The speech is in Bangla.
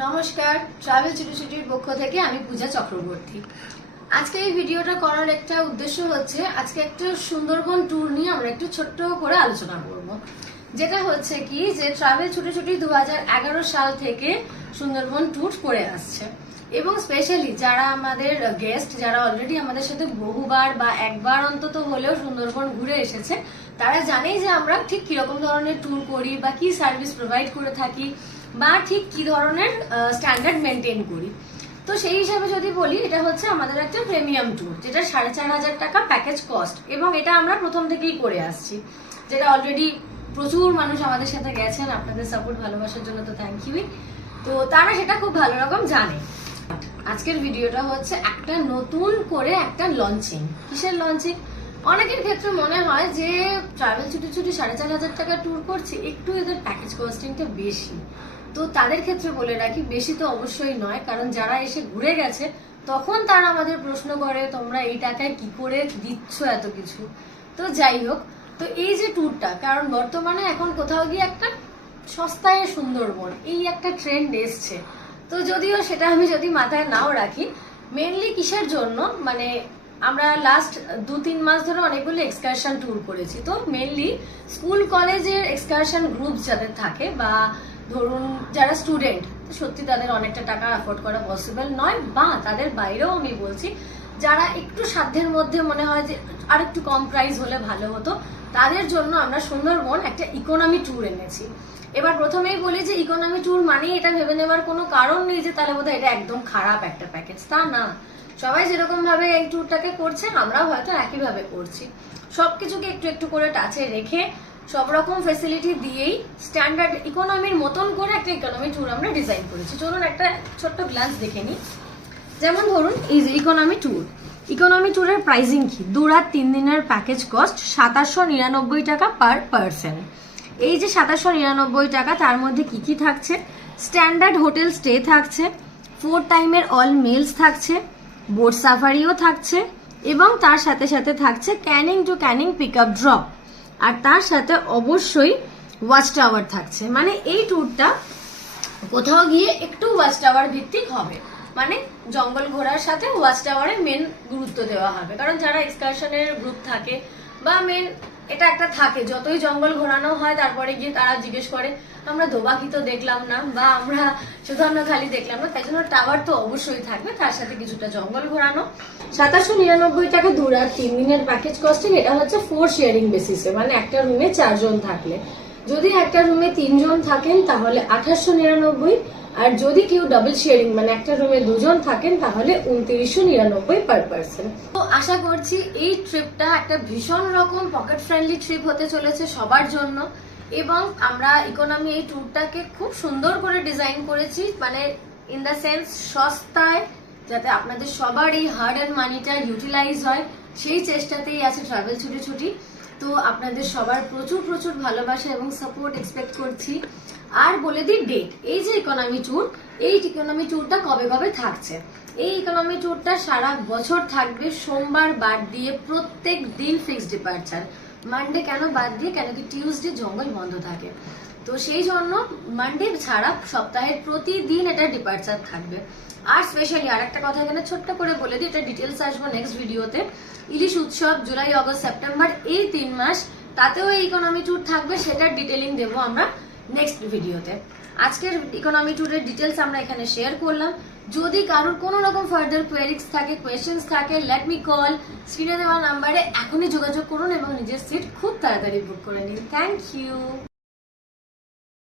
নমস্কার, ট্রাভেল ছুটির পক্ষ থেকে আমি পূজা চক্রবর্তী। আজকে এই ভিডিওটা করার একটা উদ্দেশ্য হচ্ছে আজকে একটা সুন্দরবন ট্যুর নিয়ে আমরা একটু ছোট্ট করে আলোচনা করব। যেটা হচ্ছে কি যে ট্রাভেল ছুটি 2011 সাল থেকে সুন্দরবন ট্যুর করে আসছে এবং স্পেশালি যারা আমাদের গেস্ট, যারা অলরেডি আমাদের সাথে বহুবার বা একবার অন্তত হলেও সুন্দরবন ঘুরে এসেছে, তারা জানেই যে আমরা ঠিক কিরকম ধরনের ট্যুর করি বা কি সার্ভিস প্রোভাইড করে থাকি বা ঠিক কি ধরনের স্ট্যান্ডার্ড মেনটেন করি। তো সেই হিসাবে যদি বলি, এটা হচ্ছে আমাদের একটা প্রিমিয়াম ট্যুর, যেটা 4,500 টাকা প্যাকেজ কস্ট, এবং এটা আমরা প্রথম থেকেই করে আসছি, যেটা অলরেডি প্রচুর মানুষ আমাদের সাথে গেছেন। আপনাদের সাপোর্ট ভালোবাসার জন্য তো থ্যাংক ইউই। তো তারা সেটা খুব ভালো রকম জানে। আজকের ভিডিওটা হচ্ছে একটা নতুন করে একটা লঞ্চিং। কিসের লঞ্চিং? অনেকের ক্ষেত্রে মনে হয় যে ট্রাভেল ছুটি 4,500 টাকা ট্যুর করছি, একটু এদের প্যাকেজ কস্টিংটা বেশি। তো তাদের ক্ষেত্রে বলে রাখি, বেশি তো অবশ্যই নয়, কারণ যারা এসে ঘুরে গেছে তখন তারা আমাদের প্রশ্ন করে তোমরা এই টাকায় কি করে দিচ্ছ এত কিছু। তো যাই হোক, তো এই যে ট্যুরটা, কারণ বর্তমানে এখন কোথাও গিয়ে একটা সস্তায় সুন্দরবন এই একটা ট্রেন্ড এসছে। তো যদিও সেটা আমি যদি মাথায় নাও রাখি, মেনলি কিসের জন্য, মানে আমরা লাস্ট 2-3 মাস ধরে অনেকগুলো এক্সকারশন ট্যুর করেছি। তো মেনলি স্কুল কলেজের এক্সকারশন গ্রুপ যাদের থাকে, বা ধরুন যারা স্টুডেন্ট, সত্যি তাদের অনেকটা টাকা অ্যাফোর্ড করা পসিবল নয়, বা তাদের বাইরেও আমি বলছি যারা একটু সাধ্যের মধ্যে মনে হয় যে আর একটু কম প্রাইস হলে ভালো হতো, তাদের জন্য আমরা সুন্দরবন একটা ইকোনমি ট্যুর এনেছি। এবার প্রথমেই বলি যে ইকোনমি ট্যুর মানে এটা ভেবে নেওয়ার কোনো কারণ নেই যে তাহলে বোধহয় এটা একদম খারাপ একটা প্যাকেজ, তা না। সবাই যেরকম ভাবে এই ট্যুরটাকে করছে, আমরাও হয়তো একইভাবে করছি। সবকিছুকে একটু একটু করে টাচে রেখে সব রকম ফেসিলিটি দিয়েই স্ট্যান্ডার্ড ইকোনমির মতন করে একটা ইকোনমি ট্যুর আমরা ডিজাইন করেছি। চলুন একটা ছোট্ট গ্ল্যান্স দেখে নিই। যেমন ধরুন এই যে ইকোনমি ট্যুরের প্রাইসিং কি? 2 রাত 3 দিনের প্যাকেজ কস্ট 2,799 টাকা পার পারসন। এই যে 2,799 টাকা, তার মধ্যে কি কি থাকছে? স্ট্যান্ডার্ড হোটেল স্টে থাকছে, 4 টাইমের অল মিলস থাকছে, বোট সাফারিও থাকছে, এবং তার সাথে সাথে থাকছে Canning to Canning pick up drop, আর তার সাথে অবশ্যই ওয়াচ টাওয়ার থাকছে। মানে এই ট্যুরটা কোথাও গিয়ে একটু ওয়াচ টাওয়ার ভিত্তিক হবে, মানে জঙ্গল ঘোরার সাথে ওয়াচ টাওয়ারে মেন গুরুত্ব দেওয়া হবে। কারণ যারা এক্সকারশনের গ্রুপ থাকে বা মেন এটা একটা থাকে, যতই জঙ্গল ঘোরানো হয় তারপরে গিয়ে তারা জিজ্ঞেস করে আমরা দোবাকি তো দেখলাম না, বা আমরা সুধর্ণখালি দেখলাম না, তাই জন্য টাওয়ার তো অবশ্যই থাকবে, তার সাথে কিছুটা জঙ্গল ঘোরানো। 2,799 টাকা 2 রাত 3 দিনের প্যাকেজ কস্টিং। এটা হচ্ছে 4 শেয়ারিং বেসিসে, মানে একটা রুমে 4 জন থাকলে। যদি একটা রুমে 3 জন থাকেন তাহলে 2,899, আর যদি কেউ ডাবল শেয়ারিং মানে একটা রুমে 2 জন থাকেন তাহলে 2,999 পার পারসন। তো আশা করছি এই ট্রিপটা একটা ভীষণ রকম পকেট ফ্রেন্ডলি ট্রিপ হতে চলেছে সবার জন্য, এবং আমরা ইকোনমি এই ট্যুরটাকে খুব সুন্দর করে ডিজাইন করেছি, মানে ইন দ্য সেন্স সস্তায়, যাতে আপনাদের সবার এই হার্ড এন্ড মানিটা ইউটিলাইজ হয়, সেই চেষ্টাতেই আছে ট্রাভেল ছুটি। তো আপনাদের সবার প্রচুর প্রচুর ভালোবাসা এবং সাপোর্ট এক্সপেক্ট করছি। আর বলে দিই ডেট, এই যে ইকোনমি ট্যুরটা কবে কবে থাকছে। এই ইকোনমি ট্যুরটা সারা বছর থাকবে, সোমবার বাদ দিয়ে প্রত্যেক দিন ফিক্সড ডিপার্চার। মানডে কেন বাদ দিয়ে? কেন কি টিউসডে জঙ্গল বন্ধ থাকে, তো সেই জন্য মানডে ছাড়া সপ্তাহের প্রতিদিন এটা ডিপার্চার থাকবে। আর স্পেশালি আর একটা কথা এখানে ছোট্ট করে বলে দিই, এটা ডিটেলস আসবো নেক্সট ভিডিওতে। ইলিশ উৎসব জুলাই, অগস্ট, সেপ্টেম্বর এই 3 মাস, তাতেও এই ইকোনমি ট্যুর থাকবে, সেটার ডিটেলিং দেবো আমরা নেক্সট ভিডিওতে। আজকের ইকোনমি ট্যুরের ডিটেলস আমরা এখানে শেয়ার করলাম। যদি কারোর কোনো রকম ফার্দার কোয়েরিজ থাকে, কোয়েশ্চেন্স থাকে, লেট মি কল। স্ক্রিনে দেওয়া নাম্বারে এখনই যোগাযোগ করুন এবং নিজের সিট খুব তাড়াতাড়ি বুক করে নিন। Thank you.